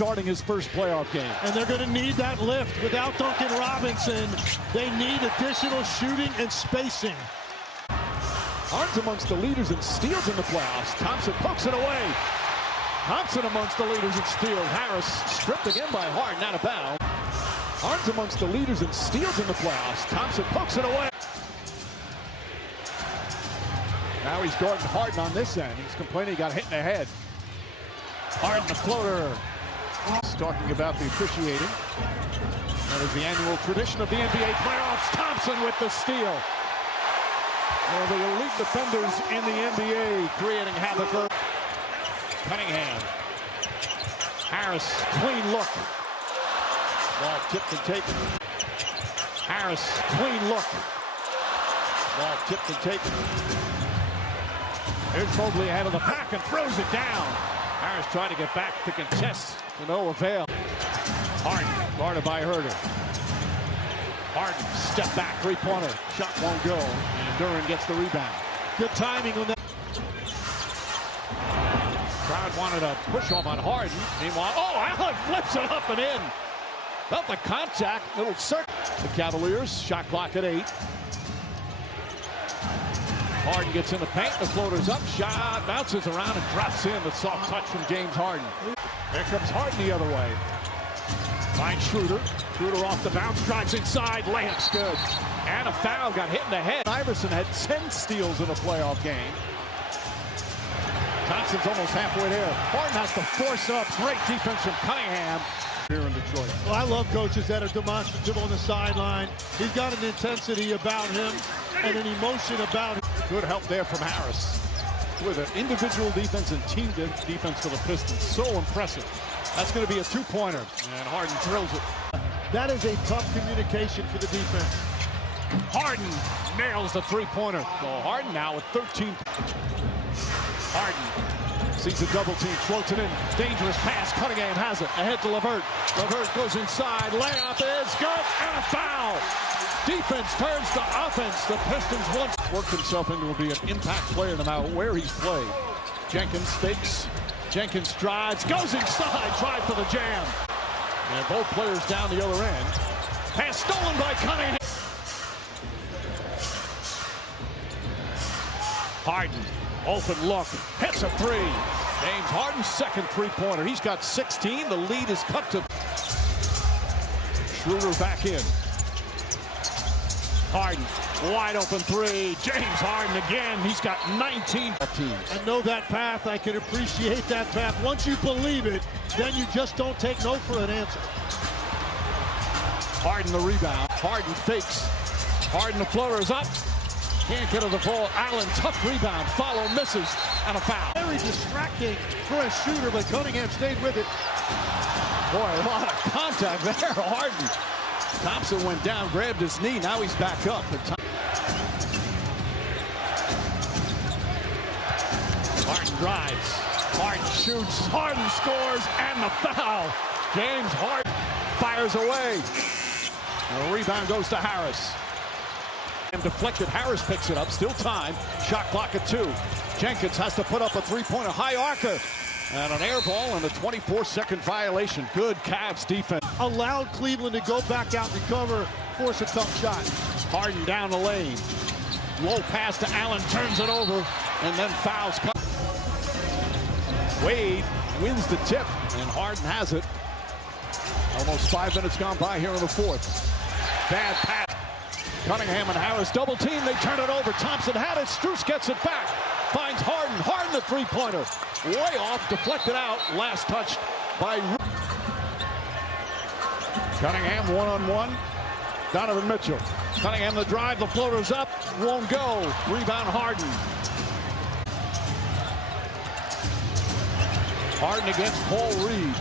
starting his first playoff game. And they're going to need that lift. Without Duncan Robinson, they need additional shooting and spacing. Harden's amongst the leaders in steals in the playoffs. Thompson pokes it away. Thompson amongst the leaders in steals. Harris stripped again by Harden, out of bounds. Harden's amongst the leaders in steals in the playoffs. Thompson pokes it away. Now he's guarding Harden on this end. He's complaining he got hit in the head. Harden the floater. He's talking about the officiating. That is the annual tradition of the NBA playoffs. Thompson with the steal. Well, the elite defenders in the NBA creating havoc. Cunningham. Harris, clean look. Ball tipped and taken. Harris, clean look. Ball tipped and taken. Here's Mobley ahead of the pack and throws it down. Harris trying to get back to contest to no avail. Harden, guarded by Harden. Harden, step back, three-pointer. Shot won't go, and Duran gets the rebound. Good timing on that. Crowd wanted a push-off on Harden. Meanwhile, Allen flips it up and in. Felt the contact, little circle. The Cavaliers, shot clock at 8. Harden gets in the paint, the floater's up, shot, bounces around and drops in. The soft touch from James Harden. Here comes Harden the other way. Finds Schroeder. Schroeder off the bounce, drives inside, layup's good. And a foul, got hit in the head. Iverson had 10 steals in a playoff game. Thompson's almost halfway there. Harden has to force up. Great defense from Cunningham here in Detroit. Well, I love coaches that are demonstrative on the sideline. He's got an intensity about him and an emotion about him. Good help there from Harris. With an individual defense and team defense for the Pistons. So impressive. That's going to be a two-pointer. And Harden drills it. That is a tough communication for the defense. Harden nails the three-pointer. So Harden now with 13. Harden sees the double team, floats it in. Dangerous pass. Cunningham has it. Ahead to LeVert. LeVert goes inside. Layup is good. And a foul. Defense turns to offense. The Pistons once worked himself into be an impact player no matter where he's played. Jenkins fakes. Jenkins drives. Goes inside. Tried for the jam. And both players down the other end. Pass stolen by Cunningham. Harden. Open look. Hits a three. James Harden's second three-pointer. He's got 16. The lead is cut to Schroeder back in. Harden, wide open three. James Harden again. He's got 19 teams. I know that path. I can appreciate that path. Once you believe it, then you just don't take no for an answer. Harden the rebound. Harden fakes. Harden the floater is up. Can't get to the ball. Allen, tough rebound. Follow, misses, and a foul. Very distracting for a shooter, but Cunningham stayed with it. Boy, a lot of contact there. Harden. Thompson went down, grabbed his knee. Now he's back up. Harden drives. Harden shoots. Harden scores, and the foul. James Harden fires away. The rebound goes to Harris. And deflected. Harris picks it up. Still time. Shot clock at 2. Jenkins has to put up a three-pointer. High arcer. And an air ball and a 24-second violation. Good Cavs defense. Allowed Cleveland to go back out and cover, force a tough shot. Harden down the lane. Low pass to Allen, turns it over, and then fouls. Wade wins the tip, and Harden has it. Almost 5 minutes gone by here in the fourth. Bad pass. Cunningham and Harris double team. They turn it over. Thompson had it. Strus gets it back. Finds Harden. Harden the three-pointer. Way off. Deflected out. Last touch by Cunningham one-on-one. Donovan Mitchell. Cunningham the drive. The floater's up. Won't go. Rebound Harden. Harden against Paul Reed.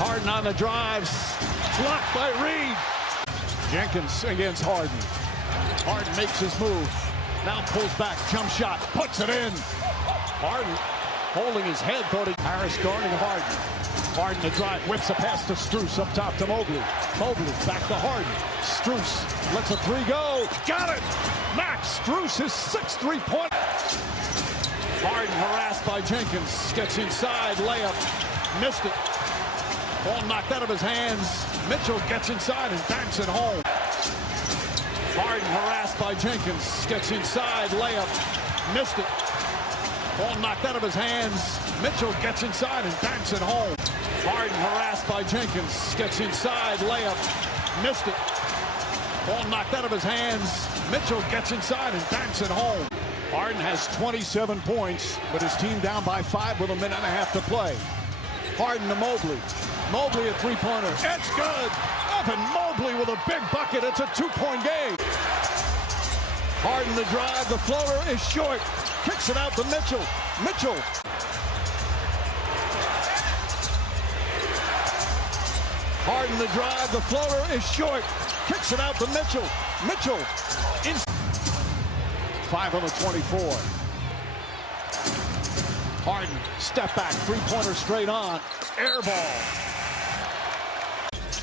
Harden on the drive. Blocked by Reed. Jenkins against Harden. Harden makes his move. Now pulls back, jump shot, puts it in. Harden holding his head, voting. Harris guarding Harden. Harden the drive, whips a pass to Strus up top to Mobley. Mobley back to Harden. Strus lets a three go. Got it! Max Strus, his 6th three-point. Harden harassed by Jenkins. Gets inside, layup. Missed it. Ball knocked out of his hands. Mitchell gets inside and banks it home. Harden harassed by Jenkins. Gets inside, layup. Missed it. Ball knocked out of his hands. Mitchell gets inside and banks it home. Harden harassed by Jenkins. Gets inside, layup. Missed it. Ball knocked out of his hands. Mitchell gets inside and banks it home. Harden has 27 points, but his team down by 5 with a minute and a half to play. Harden to Mobley. Mobley a three-pointer. It's good. Evan Mobley with a big bucket. It's a 2-point game. Harden the drive. The floater is short. Kicks it out to Mitchell. Mitchell. Harden the drive. The floater is short. Kicks it out to Mitchell. Mitchell. 5 on the 24. Harden, step back, three-pointer straight on. Air ball.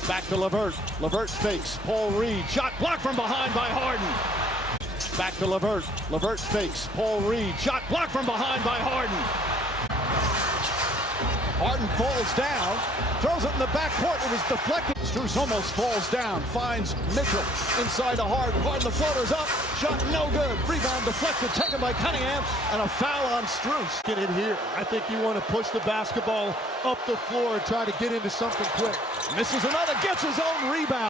Back to LeVert. LeVert fakes. Paul Reed. Shot blocked from behind by Harden. Back to LeVert. LeVert fakes. Paul Reed. Shot blocked from behind by Harden. Harden falls down. Throws it in the backcourt. It was deflected. Strus almost falls down. Finds Mitchell inside to Harden. Harden, the floater's up. Shot no good. Rebound deflected. Taken by Cunningham. And a foul on Strus. Get in here. I think you want to push the basketball up the floor and try to get into something quick. Misses another. Gets his own rebound.